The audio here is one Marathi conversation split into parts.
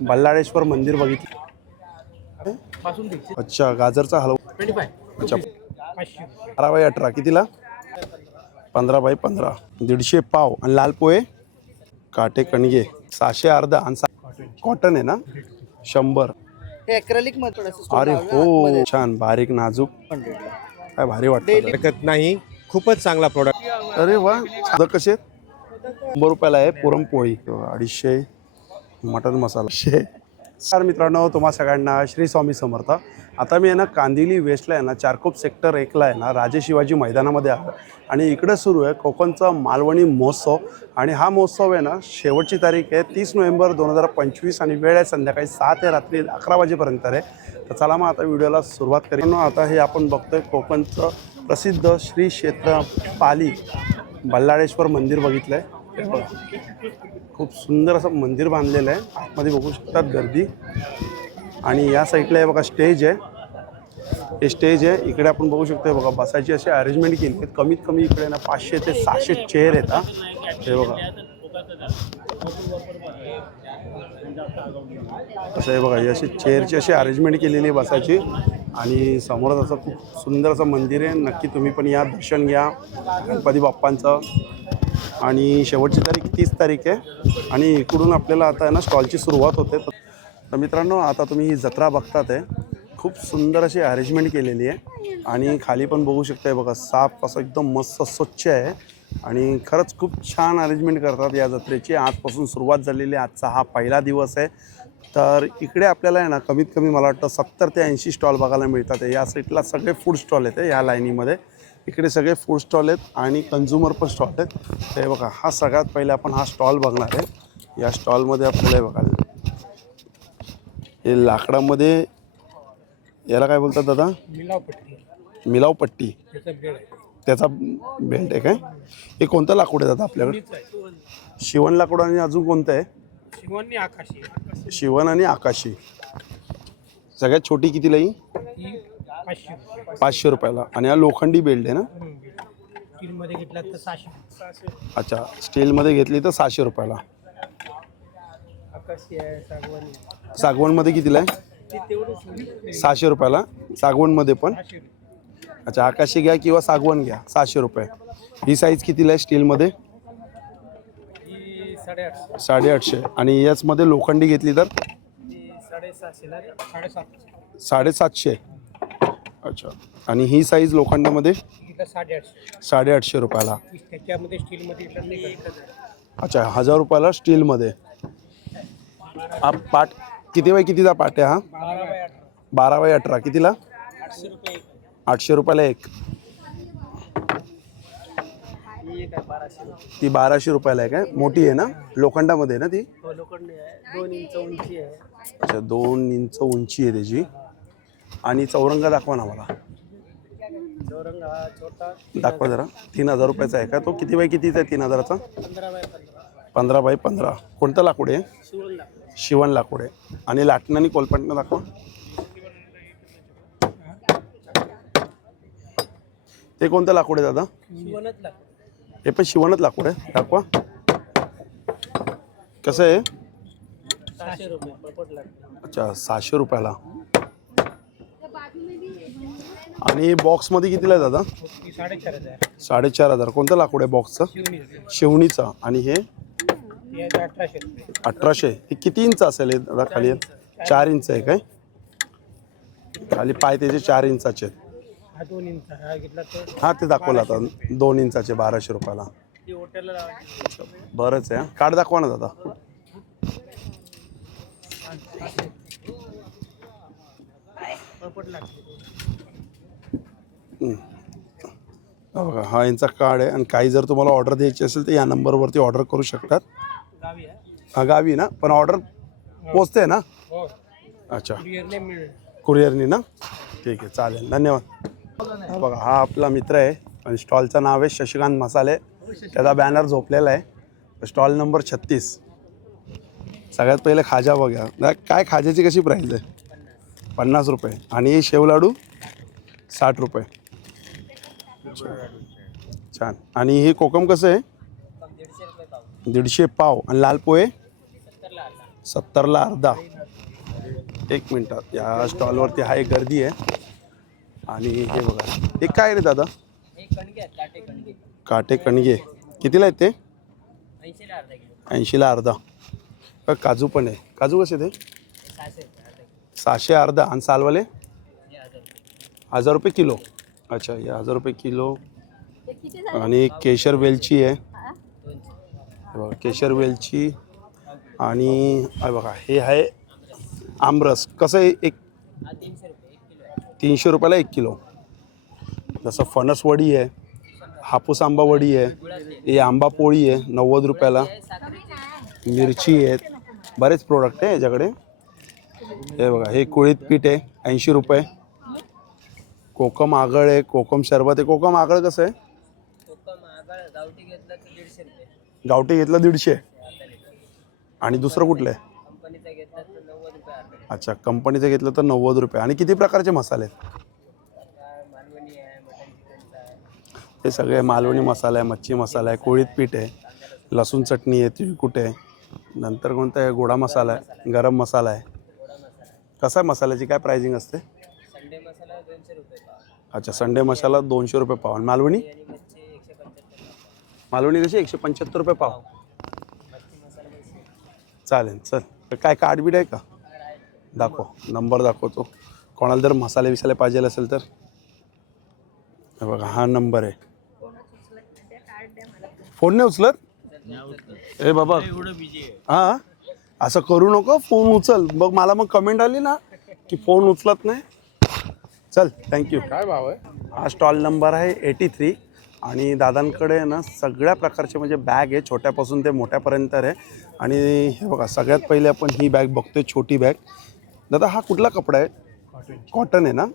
बल्लाळेश्वर मंदिर बघितलं. अच्छा गाजरचा हलवा. अच्छा. बारा बाय अठरा कितीला? पंधरा बाय पंधरा. दीडशे पाव. आणि लाल पोहे? काटे कणगे. सहाशे अर्धा आणि सा कॉटन आहे ना? शंभर. हे अरे हो छान. बारीक नाजूक. काय भारी वाटतं. हरकत नाही. खूपच चांगला प्रोडक्ट अरे वा. कसे आहेत? शंभर रुपयाला आहे पुरणपोळी. अडीचशे. मटन मसाला. शे. नमस्कार मित्रांनो तुम्हा सगळ्यांना श्री स्वामी समर्थ. आता मी आहे ना कांदिवली वेस्टला आहे ना चारकोप सेक्टर एकला आहे ना राजे शिवाजी मैदानामध्ये आहे आणि इकडे सुरू आहे कोकणचा मालवणी महोत्सव. आणि हा महोत्सव आहे ना शेवटची तारीख आहे तीस नोव्हेंबर दोन हजार पंचवीस आणि वेळ आहे संध्याकाळी सहा ते रात्री अकरा वाजेपर्यंत आहे. तर चला मग आता व्हिडिओला सुरुवात करेन आता हे आपण बघतोय कोकणचं प्रसिद्ध श्री क्षेत्र पाली बल्लाळेश्वर मंदिर बघितलं आहे खूप सुंदर असं मंदिर बांधलेलं आहे. आतमध्ये बघू शकतात गर्दी. आणि या साईडला हे बघा स्टेज आहे. हे स्टेज आहे. इकडे आपण बघू शकतो बघा बसायची अशी अरेंजमेंट केली आहे कमीत कमी इकडे ना पाचशे ते सहाशे चेअर आहेत हा. हे बघा. असं हे बघा अशी चेअरची अशी अरेंजमेंट केलेली आहे बसायची. आणि समोरच असं खूप सुंदर असं मंदिर आहे. नक्की तुम्ही पण या दर्शन घ्या. गणपती बाप्पांचं. आणि शेवटची तारीख तीस तारीख आहे. आणि इकडून आपल्याला आता आहे ना स्टॉलची सुरुवात होते. तर मित्रांनो आता तुम्ही ही जत्रा बघतात आहे. खूप सुंदर अशी अरेंजमेंट केलेली आहे. आणि खाली पण बघू शकताय बघा साफ असं एकदम मस्त स्वच्छ आहे. आणि खरंच खूप छान अरेंजमेंट करतात या जत्रेची. आजपासून सुरुवात झालेली आहे. आजचा हा पहिला दिवस आहे. तर इकडे आपल्याला आहे ना कमीत कमी मला वाटतं सत्तर ते ऐंशी स्टॉल बघायला मिळतात या साईडला सगळे फूड स्टॉल आहेत या लाईनीमध्ये इकडे सगळे फूड स्टॉल आहेत आणि कन्झ्युमर पण स्टॉल आहेत. तर हे बघा हा सगळ्यात पहिले आपण हा स्टॉल बघणार आहे. या स्टॉलमध्ये आपल्याला हे बघा. हे लाकडामध्ये याला काय बोलतात दादा? मिलाव पट्टी मिलाव पट्टी त्याचा बेल्ट आहे काय? हे कोणतं लाकूड आहे दादा आपल्याकडे? शिवण लाकूड आणि अजून कोणतं आहे? शिवांनी आकाशी. शिवण आणि आकाशी. सगळ्यात छोटी कितीला ही पाचशे पाचशे रुपयाला. आणि हा लोखंडी बेल्ट आहे ना? स्टीलमध्ये घेतला तर सहाशे. सहाशे अच्छा स्टीलमध्ये घेतली तर सहाशे रुपयाला. आकाशी आहे सागवानी. सागवणमध्ये कितीला आहे? ते तेवढंच सहाशे रुपयाला. सागवणमध्ये पण? सहाशे अच्छा आकाशी घ्या किंवा सागवण घ्या. सहाशे रुपये. ही साईज कितीला आहे स्टीलमध्ये? ही साडेआठशे. साडेआठशे. आणि याचमध्ये लोखंडी घेतली तर? साडेसहाशेला साडेसातशे. साडेसातशे. अच्छा. आणि ही साईज लोखंडामध्ये? इथं साडेआठशे. साडेआठशे रुपयाला. त्याच्यामध्ये स्टीलमध्ये नाही अच्छा हजार रुपयाला स्टीलमध्ये. हा पाट किती बाय कितीचा पाट आहे हा? बारा बाय अठरा. बारा बाय अठरा. कितीला? आठशे रुपये एक. आठशे रुपयाला एक. ही एक आहे बाराशे ती बाराशे रुपयाला आहे. काय मोठी आहे ना? लोखंडामध्ये आहे ना ती? तो लोखंड आहे. दोन इंच उंची आहे. अच्छा दोन इंच उंची आहे त्याची. आणि चौरंग दाखवा ना मला. चौरंग छोटा दाखवा जरा. तीन हजार रुपयाचा आहे का? तो किती बाय कितीचा आहे तीन हजाराचा? पंधरा बाय पंधरा. कोणतं लाकूड आहे? शिवण लाकूड आहे. आणि लाटणं आणि कोलपटणं दाखवा. ते कोणतं लाकूड आहे दादा? हे पण शिवणच लाकूड आहे. दाखवा. कसं आहे? अच्छा सहाशे रुपयाला. आणि बॉक्समध्ये कितीला आहे दादा? साडेचार हजार. साडेचार हजार कोणतं लाकूड आहे बॉक्सचं? शिवणी आणि हे? अठराशे. हे किती इंच असेल हे दादा खाली? चार इंच आहे काय? खाली पाय त्याचे चार इंचाचे आहेत. हा ते दाखवलं आता. दोन इंचाचे बाराशे रुपयाला. बरंच आहे कार्ड दाखवा ना दादा पळपट लागते हं. हा बघा हा यांचा कार्ड आहे. आणि काही जर तुम्हाला ऑर्डर द्यायची असेल तर या नंबरवरती ऑर्डर करू शकतात. हा गावी ना? पण ऑर्डर पोचते ना? हो. अच्छा. कुरिअरने ना? ठीक आहे चालेल. धन्यवाद. हा बघा हा आपला मित्र आहे. आणि स्टॉलचं नाव आहे शशिकांत मसाले. त्याचा बॅनर झोपलेला आहे. स्टॉल नंबर छत्तीस. सगळ्यात पहिले खाजा बघा. काय खाज्याची कशी प्राईज आहे? पन्नास रुपये. आणि शेव लाडू साठ रुपये. छान. आणि हे कोकम कसं आहे? दीडशे पाव. आणि लाल पोहे? सत्तरला अर्धा. एक मिनटात या स्टॉलवरती हाय गर्दी आहे. आणि हे बघा. हे काय रे दादा? काटे कणगे. कितीला आहेत ते? ऐंशीला अर्धा. काजू पण आहे. काजू कसे ते सहाशे अर्धा. आणि सालवाले? हजार रुपये किलो. अच्छा हे हजार रुपये किलो आणि केशर वेलची आहे. हे? बघा केशर वेलची आणि बघा हे आहे आमरस. कसं आहे एक तीनशे रुपयाला एक किलो. जसं फणस वडी आहे हापूस आंबा वडी आहे हे आंबा पोळी आहे नव्वद रुपयाला. मिरची आहेत बरेच प्रोडक्ट आहे याच्याकडे. हे बघा हे कुळीत पीठ आहे ऐंशी रुपये. कोकम आगळ आहे कोकम शरबत आहे. कोकम आगळ कसं आहे? गावठी घेतलं दीडशे आणि दुसरं कुठलं आहे? अच्छा कंपनीचं घेतलं तर नव्वद रुपये. आणि किती प्रकारचे मसाले आहेत? हे सगळे मालवणी मसाला आहे मच्छी मसाला आहे कोळीत पीठ आहे लसूण चटणी आहे तिळकुट आहे. नंतर कोणता आहे? गोडा मसाला आहे गरम मसाला आहे. कसा आहे मसाल्याची? काय प्राइसिंग असते? अच्छा संडे मसाला दोनशे रुपये पाव. आणि मालवणी? मालवणी कशी? एकशे पंच्याहत्तर रुपये पाव. चालेल चल. तर काय कार्ड बीड आहे का? दाखव. नंबर दाखवतो. कोणाला जर मसाले बिसाले पाहिजे असेल तर? हे बघा हा नंबर आहे. फोन नाही उचलत? ए बाबा. हां? असं करू नको फोन उचल. बघ मला मग कमेंट आली ना की फोन उचलत नाही. चल थँक्यू काय भाव आहे? हा स्टॉल नंबर आहे एटी थ्री आणि दादांकडे ना सगळ्या प्रकारचे म्हणजे बॅग आहे छोट्यापासून ते मोठ्यापर्यंत आहे. आणि हे बघा सगळ्यात पहिले आपण ही बॅग बघतोय छोटी बॅग दादा हा कुठला कपडा आहे? कॉटन आहे ना?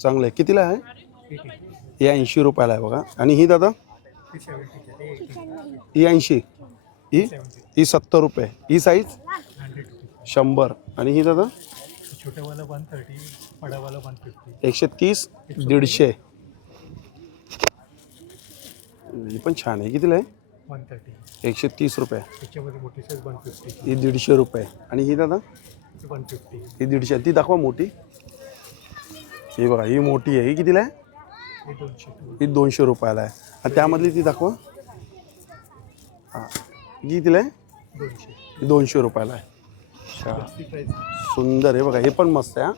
चांगलं आहे. कितीला आहे? ही ऐंशी रुपयाला आहे बघा. आणि ही दादा? ही ऐंशी. ही? ही सत्तर रुपये. ही साईज शंभर. आणि ही दादा? वन थर्टी बडावाला वन फिफ्टी एकशे तीस दीडशे. ही पण छान आहे. कितीला आहे? वन थर्टी एकशे तीस रुपये. त्याच्यामध्ये मोठी साईज वन फिफ्टी ही दीडशे रुपये. आणि ही दादा? वन फिफ्टी ही दीडशे. ती दाखवा मोठी. ही बघा ही मोठी आहे. ही कितीला आहे? हे दोनशे टू ही दोनशे रुपयाला आहे. आणि त्यामधली ती दाखवा. हां. ही कितीला आहे? दोनशे. ही दोनशे रुपयाला आहे. अच्छा ती प्राईस सुंदर आहे. बघा हे पण मस्त आहे हा.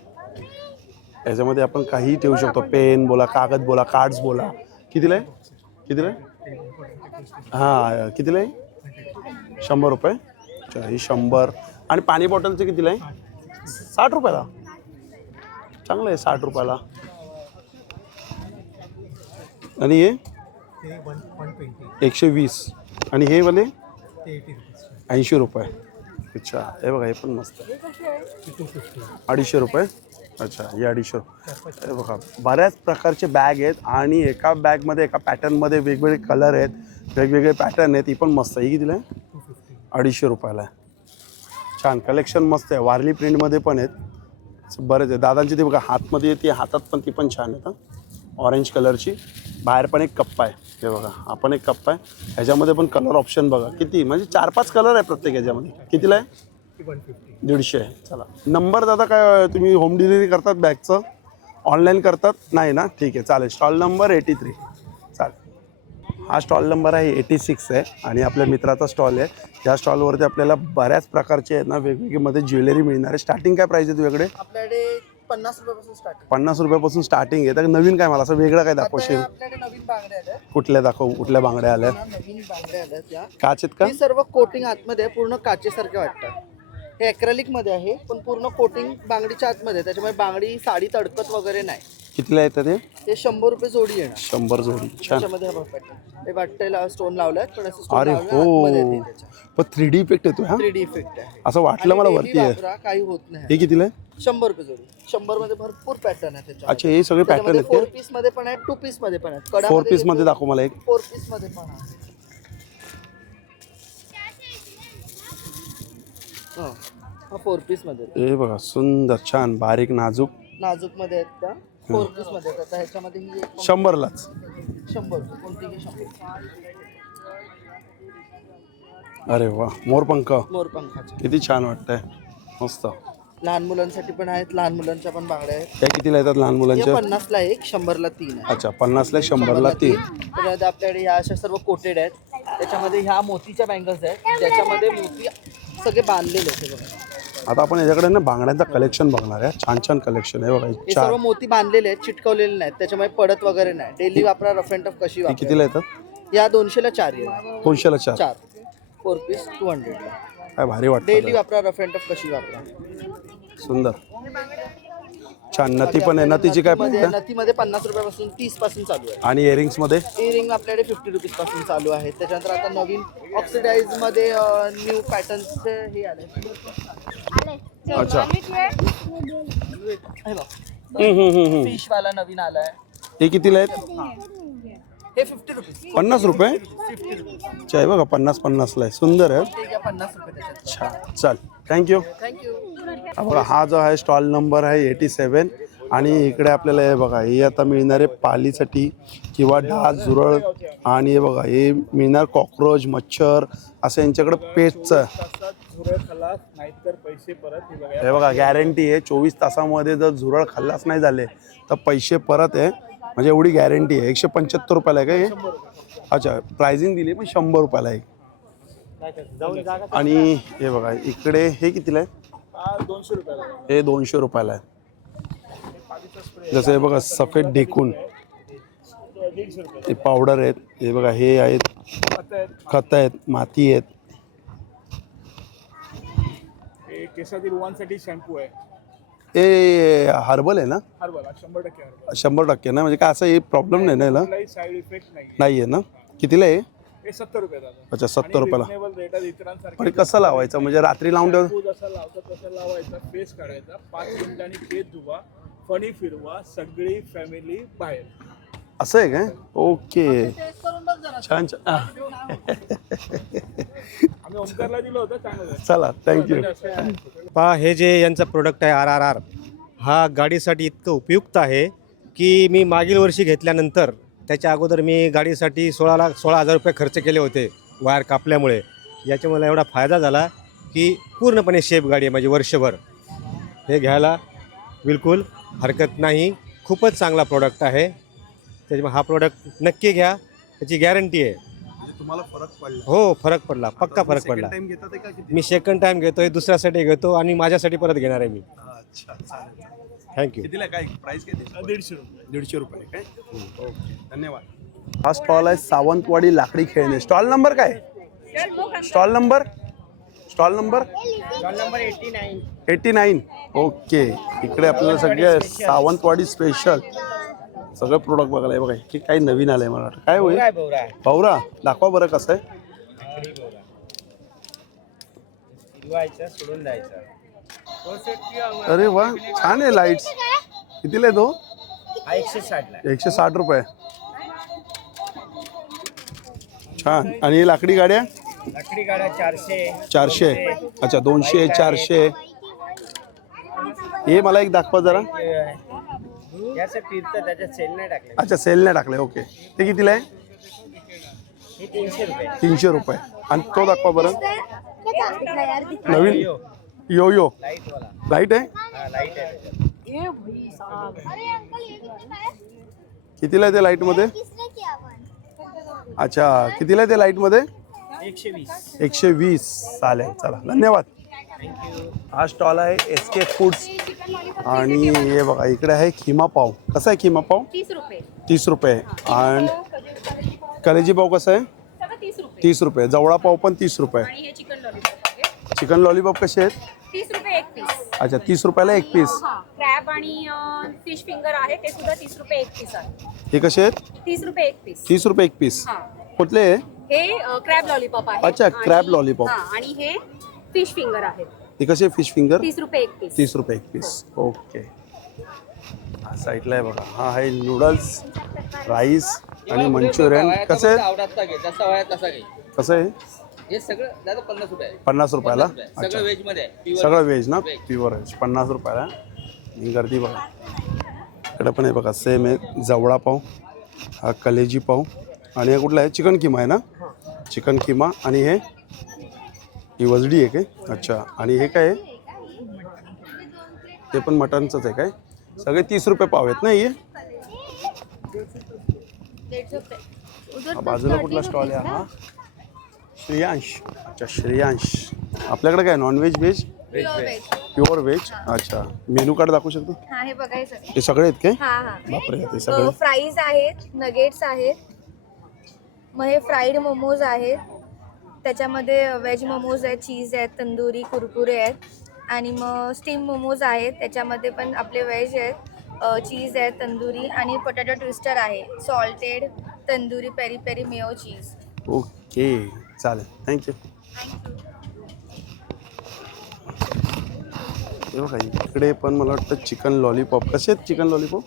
याच्यामध्ये आपण काहीही ठेवू शकतो. पेन बोला कागद बोला कार्ड्स बोला. कितीला आहे? कितीला आहे? हां कितीला आहे? शंभर रुपये. अच्छा ही शंभर. आणि पाणी बॉटलचं कितीला आहे? साठ रुपयाला. चांगलं आहे साठ रुपयाला. आणि हे? एकशे वीस. आणि हे वाले? ऐंशी रुपये. अच्छा हे बघा हे पण मस्त अडीचशे रुपये. अच्छा हे अडीचशे रुपये हे बघा बऱ्याच प्रकारचे बॅग आहेत आणि एका बॅगमध्ये एका पॅटर्नमध्ये वेगवेगळे कलर आहेत वेगवेगळे पॅटर्न आहेत. ही पण मस्त आहे. ही कितीला आहे? अडीचशे रुपयाला आहे. छान कलेक्शन मस्त आहे. वारली प्रिंटमध्ये पण आहेत. बरेच आहे दादांची ती बघा हातमध्ये ती हातात पण ती पण छान आहेत हं. ऑरेंज कलरची बाहेर पण एक कप्पा आहे. हे बघा हा पण एक कप्पा आहे. ह्याच्यामध्ये पण कलर ऑप्शन बघा. किती? म्हणजे चार पाच कलर आहे प्रत्येक ह्याच्यामध्ये. कितीला आहे? ती दीडशे. चला. नंबर दादा काय तुम्ही होम डिलिव्हरी करतात बॅगचं? ऑनलाईन करतात? नाही ना? ठीक आहे चालेल. स्टॉल नंबर एटी थ्री चालेल. हा स्टॉल नंबर आहे एटी सिक्स आहे आणि आपल्या मित्राचा स्टॉल आहे. या स्टॉलवरती आपल्याला बऱ्याच प्रकारचे आहेत ना वेगवेगळी मध्ये ज्वेलरी मिळणार आहे. स्टार्टिंग काय प्राईस आहे तुझ्याकडे? आपल्याकडे पन्नास रुपयापासून स्टार्ट पन्नास रुपयापासून स्टार्टिंग आहे. तर नवीन काय मला असं वेगळं काय दाखवशील? कुठल्या दाखव कुठल्या बांगड्या आल्या नवीन बांगड्या आल्या त्या काच आहेत का? ही सर्व कोटिंग आतमध्ये आहे, पूर्ण काचेसारखे वाटतात. हे acrylic मध्ये आहे पण पूर्ण कोटिंग बांगडीच्या आतमध्ये आहे. त्याच्यामुळे बांगडी साडी तडकत वगैरे नाही. कितीला येतं ते? हे शंभर रुपये जोडी येणार. शंभर जोडी छान. त्याच्यामध्ये हा. हे वाटतेला स्टोन लावलाय थोडंसं स्टोन अरे हो. पण थ्री डी इफेक्ट येतो हा? थ्री डी इफेक्ट आहे. असं वाटलं मला आणि वरती daily आहे. वापरा, काही होत नाही. हे कितीला आहे? शंभर रुपये जोडी. शंभरमध्ये भरपूर पॅटर्न आहे अच्छा हे सगळे पॅटर्न त्याच्यामध्ये आहेत फोर पीसमध्ये पण आहे टू पीसमध्ये पण आहेत. ते फोर पीसमध्ये दाखव मला एक. फोर पीसमध्ये पण आहे हा हा फोर पीसमध्ये. हे बघा सुंदर छान बारीक नाजूक. नाजूकमध्ये आहेत त्या. फोर पीसमध्ये आहेत. आता ह्याच्यामध्ये ही एक शंभरलाच. शंभर कोणती घे शंभर. अरे वा मोरपंख मोरपंखाच्या किती छान वाटतंय. मस्त. लहान मुलांसाठी पण आहेत लहान मुलांच्या पण बांगड्या आहेत. त्या कितीला येतात लहान या मुलांच्या? पन्नासला एक शंभरला तीन आहे. अच्छा पन्नासला शंभरला तीन. त्याच्यामध्ये आपल्याकडे ह्या अशा सर्व कोटेड आहेत. त्याच्यामध्ये ह्या मोतीच्या बँगल्स आहेत. ज्याच्यामध्ये मोती सगळे बांधलेले आहेत हे बघा. आता आपण याच्याकडे ना बांगड्यांचं कलेक्शन बघणार आहे. छान छान कलेक्शन आहे बघा. हे चार. सर्व मोती बांधलेले आहेत चिटकवलेले नाहीत. त्याच्यामुळे पडत वगैरे नाही. डेली वापरा रफ अँड टफ कशी हे वापरा कितीला येतात? या दोनशेला चार येईल. दोनशेला चार. चार. फोर पीस टू हंड्रेडला काय भारी डेली वाटतं वापरा रफ अँड टफ कशी वापरा. सुंदर. छान. नती पण आहे. नतीची काय मध्ये प्राईस आहे? नथीमध्ये पन्नास रुपयापासून तीसपासून चालू आहे. आणि इयरिंग्समध्ये? इयरिंग आपल्याकडे फिफ्टी रुपीजपासून चालू आहे. त्याच्यानंतर आता नवीन ऑक्सिडाईजमध्ये न्यू पॅटर्नचे हे आले. अच्छा. फिश वाला नवीन आलाय. हे कितीला आहेत? हे फिफ्टी रुपीज पन्नास रुपये? अच्छा आहे बघा पन्नास पन्नासला आहे. सुंदर आहे. ते घ्या पन्नास रुपये त्याच्यात. छान. चल. थँक्यू थँक्यू हा बघा हा जो आहे स्टॉल नंबर आहे एटी सेवन आणि इकडे आपल्याला हे बघा हे आता मिळणार आहे पालीसाठी किंवा डास झुरळ आणि हे बघा हे मिळणार कॉक्रोच मच्छर असं यांच्याकडे पेस्टचं हे बघा गॅरंटी आहे चोवीस तासामध्ये जर झुरळ खाल्लाच नाही झाले तर पैसे परत आहे. म्हणजे एवढी गॅरंटी आहे. एकशे पंच्याहत्तर रुपयाला आहे का हे? अच्छा प्राइसिंग दिली पण शंभर रुपयाला आहे. आणि हे बघा इकडे हे कितीला आहे? हे दोनशे रुपयाला आहे. जसं हे बघा सफेद डेकून हे पावडर आहेत. हे बघा हे आहेत. खत आहेत माती आहेत. हे केसातील रुवांसाठी शॅम्पू आहे. हे हर्बल आहे ना? हरबल शंभर टक्के हरबल. शंभर टक्के ना? म्हणजे काय असं हे प्रॉब्लेम नाही ना याला? साईड इफेक्ट नाही नाही आहे ना? कितीला आहे? हे सत्तर रुपये दादा. अच्छा सत्तर रुपयाला. इतरांसारखे पण कसं लावायचं? म्हणजे रात्री लावून ठेव शॅम्पू जसा लावतात तसा लावायचा फेस काढायचा पाच मिनिटांनी केस धुवा फणी फिरवा सगळी फॅमिली बाहेर. असं आहे काय ओके. छान छान. आह, आम्ही दिलं होतं चांगलं आहे. चला थँक्यू असं आहे. पहा हे जे यांचं प्रोडक्ट आहे आर आर आर हा गाडीसाठी इतकं उपयुक्त आहे की मी मागील वर्षी घेतल्यानंतर त्याच्या अगोदर मी गाडीसाठी सोळा लाख सोळा हजार रुपये खर्च केले होते वायर कापल्यामुळे. याच्या मला एवढा फायदा झाला की पूर्णपणे शेप गाडी आहे माझी वर्षभर. हे घ्यायला बिलकुल हरकत नाही. खूपच चांगला प्रोडक्ट आहे. त्याच्यामुळे हा प्रोडक्ट नक्की घ्या. त्याची गॅरंटी आहे. तुम्हाला फरक पडला. हो फरक पडला. पक्का फरक पडला. मी सेकंड टाइम घेतोय दुसऱ्यासाठी घेतो आणि माझ्यासाठी परत घेणार आहे मी. अच्छा थँक्यू कितीला काय? प्राइस किती? दीडशे रुपये. दीडशे रुपये काय? ओके धन्यवाद. हा स्टॉल आहे सावंतवाडी लाकडी खेळणे. स्टॉल नंबर काय? Stall number stall number eighty nine okay इकडे आपल्याला सगळे सावंतवाडी स्पेशल सगळे प्रोडक्ट बघायला आहे बघा. की काही नवीन आलंय मला वाटतं. काय होईल? भवरा दाखवा बरं कसं आहे. सोडून जायचं अरे वा छान आहे लाईट्स कितीला आहे तो? एकशे साठला एकशे साठ रुपये. छान. आणि ही लाकडी गाड्या? लाकडी गाड्या चारशे. चारशे. अच्छा दोनशे चारशे. हे मला एक दाखवा जरा. याचं फिरतं त्याच्यात सेल नाही टाकले. अच्छा सेल नाही टाकले. ओके ते कितीला आहे? हे तीनशे रुपये. तीनशे रुपये. आणि तो दाखवा बरं. नवीन? यो यो लाइट वाला लाइट आहे हा लाइट. कितीला आहे ते लाईटमध्ये? अच्छा कितीला आहे ते लाईटमध्ये? एकशे वीस. एकशे वीस. चालेल चला. धन्यवाद. हा स्टॉल आहे एस के फूड्स. आणि हे बघा इकडे आहे खिमा पाव. कसा आहे खिमा पाव? तीस रुपये. आणि कलेजी पाव कसं आहे? सगळं तीस रुपये. जवळा पाव पण तीस रुपये. आणि हे चिकन लॉलीपॉप आहे. चिकन लॉलीपॉप कसे आहेत तीस रुपये एक पीस अच्छा तीस रुपयाला एक पीस हा क्रॅब आणि फिश फिंगर आहे ते सुद्धा तीस रुपये एक पीस आहे. हे कसे आहेत? तीस रुपये एक पीस तीस रुपये एक पीस हा. कुठले? आहे हे क्रॅब लॉलीपॉप आहे. अच्छा, आणि- lollipop. हा आणि हे फिश फिंगर आहेत ते कसे फिश फिंगर तीस रुपये एक पीस तीस रुपये एक पीस ओके हा साईडला आहे बघा. हा आहे नूडल्स राईस आणि मंचुरियन. कसं आहे आवडता घे जसा वया तसा घे. कसं आहे? हे सगळं दादा पन्नास रुपये आहे. पन्नास रुपयाला? सगळं अच्छा. व्हेजमध्ये आहे. Pure सगळं व्हेज ना? प्युअर व्हेज पन्नास रुपयाला. आणि गर्दी बघा. इकडे पण आहे बघा सेम आहे. जवळा पाव हा कलेजी पाव. आणि हे कुठला आहे? चिकन किमा आहे ना? चिकन किमा. आणि हे? ही वजडी आहे काय? अच्छा. आणि हे काय आहे? ते पण मटनचंच आहे काय? सगळे तीस रुपये पाव आहेत ना हे? हा, बाजूला कुठला स्टॉल आहे? हा. श्रेयांश. अच्छा श्रेयांश. आपल्याकडे काय non veg veg pure veg अच्छा. मेनू कार्ड दाखवू शकतो? हा हे हे सगळे. आहेत काय? हा हा. बापरे ते सगळे. फ्राईज आहेत नगेट्स आहेत. मग हे फ्राईड मोमोज आहेत. त्याच्यामध्ये व्हेज मोमोज आहेत चीज आहेत तंदुरी कुरकुरे आहेत. आणि मग स्टीम मोमोज आहेत. त्याच्यामध्ये पण आपले व्हेज आहेत. चीज आहेत तंदुरी आणि पोटॅटो ट्विस्टर आहे. Salted tandoori peri peri mayo cheese okay चालेल. थँक्यू हे बघा इकडे पण मला वाटतं चिकन लॉलीपॉप कसे आहेत चिकन लॉलीपॉप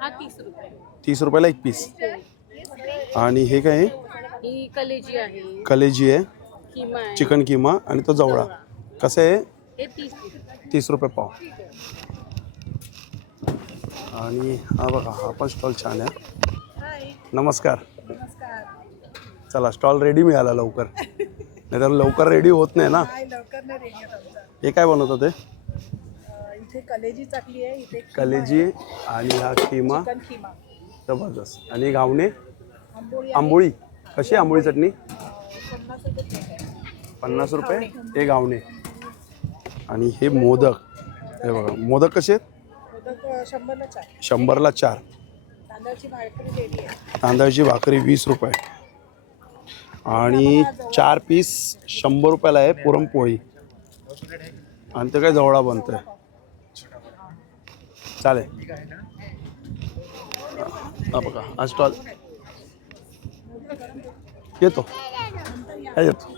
हा तीस रुपये. तीस रुपयाला एक पीस आणि हे काय आहे? ही कलेजी आहे. चिकन किमा आणि तो जवळा. कसं आहे? तीस तीस रुपये पाव. आणि हा बघा हा पण स्टॉल छान आहे. नमस्कार. चला स्टॉल रेडी मिळाला लवकर. नाही तर लवकर रेडी होत नाही ना. हे काय बनवतं ते इथे कलेजी चाकली आहे इथे कलेजी आणि हा किमा चिकन खिमा. जबरदस्त. आणि घावणे? आंबोळी आंबोळी. कशी आहे आंबोळी चटणी? पन्नास रुपये प्लेट आहे. पन्नास रुपये? हे घावणे. आणि हे मोदक. हे बघा मोदक कसे आहेत? मोदक अ, शंभरला चार. शंभरला चार. तांदळाची भाकरी रेडी आहे. तांदळाची भाकरी वीस रुपये. आणि चार पीस शंभर रुपयाला आहे पुरणपोळी. आणि ते काय जवळा बनतोय. चालेल. हा बघा हा स्टॉल येतो. काय येतो.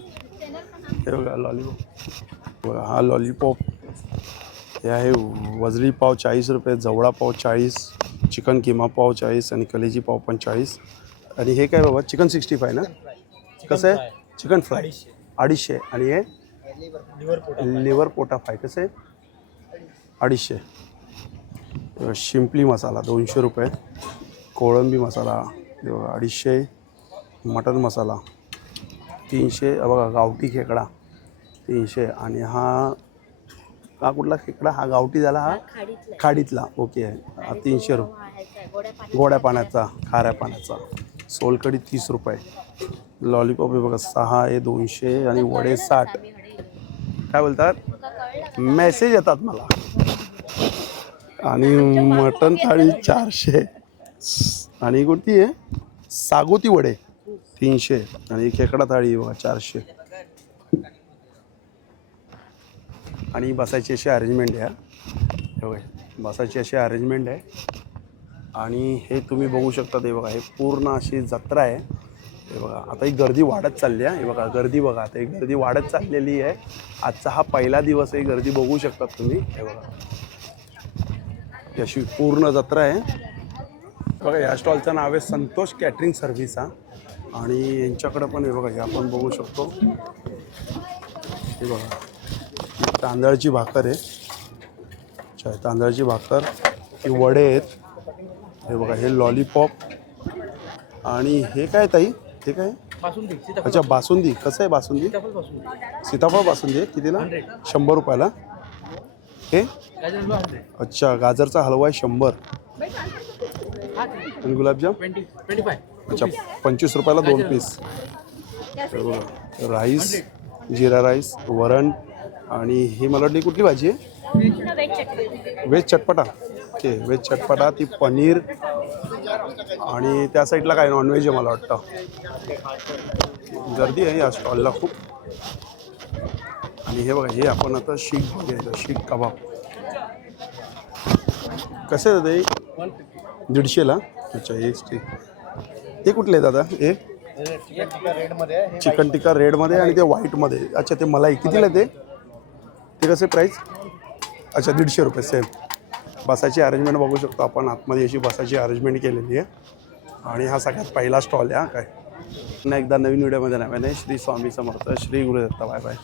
हे बघा लॉलीपॉप बघा हा लॉलीपॉप हे आहे वजरी पाव चाळीस रुपये जवळा पाव चाळीस चिकन किमा पाव चाळीस आणि कलेजी पाव पण चाळीस. आणि हे काय बाबा चिकन सिक्स्टी फाय ना? कसं आहे? Chicken fry. अडीचशे. आणि हे? लिव्हर पोटा फ्राय. कसं आहे? अडीचशे. शिंपली मसाला दोनशे रुपये. कोळंबी मसाला अडीचशे. मटन मसाला तीनशे. बघा गावठी खेकडा तीनशे. आणि हा हा कुठला खेकडा? हा गावठी झाला हा? खाडीतला ओके. हा तीनशे रुपये. गोड्या पाण्याचा खाऱ्या पाण्याचा. सोलकडी तीस रुपये. लॉलीपॉप हे बघा सहा आहे दोनशे आणि वडे साठ. काय बोलतात? मेसेज येतात मला. आणि मटन थाळी चारशे. आणि कोणती आहे सागोती वडे तीनशे. आणि खेकडा थाळी बघा चारशे. आणि बसायची अशी अरेंजमेंट आहे बसायची अशी अरेंजमेंट आहे. आणि हे तुम्ही बघू शकता ते बघा हे पूर्ण अशी जत्रा आहे. हे बघा आता ही गर्दी वाढत चालली आहे. हे बघा गर्दी बघा आता ही गर्दी वाढत चाललेली आहे. आजचा हा पहिला दिवस आहे गर्दी बघू शकतात तुम्ही. हे बघा. अशी पूर्ण जत्रा आहे. बघा या स्टॉलचं नाव आहे संतोष कॅटरिंग सर्व्हिस हा. आणि यांच्याकडं पण हे बघा हे आपण बघू शकतो. हे बघा तांदळाची भाकर आहे. अच्छा तांदळाची भाकर ही वडे आहेत. हे बघा हे लॉलीपॉप आणि हे काय ताई? हे काय? अच्छा बासुंदी. कसं आहे बासुंदी? सीताफळ बासुंदी. आहे? कितीला? शंभर रुपयाला? हे? अच्छा गाजरचा हलवा आहे शंभर. आणि गुलाबजाम? अच्छा पंचवीस रुपयाला दोन पीस. राईस जिरा राईस वरण आणि ही मला वाटली कुठली भाजी आहे? व्हेज चटपटा. ओके व्हेज चटपटा ती पनीर आणि त्या साईडला काय नॉनव्हेज आहे मला वाटतं. गर्दी आहे या स्टॉलला खूप. आणि हे बघा हे आपण आता शीख घ्यायचं शीख कबाब. कसे दादा हे? दीडशेला अच्छा एक स्टिक हे कुठले दादा? हे? चिकन टिक्का रेडमध्ये आणि ते व्हाईटमध्ये अच्छा ते मलाई. कितीला ते? ते कसे प्राईस अच्छा दीडशे रुपये सेम बसायची अरेंजमेंट बघू शकतो आपण. आतमध्ये अशी बसाची अरेंजमेंट केलेली आहे. आणि हा सगळ्यात पहिला स्टॉल आहे हा काय? पुन्हा एकदा नवीन व्हिडिओमध्ये नव्याने श्री स्वामी समर्थ श्री गुरुदत्ता. Bye bye.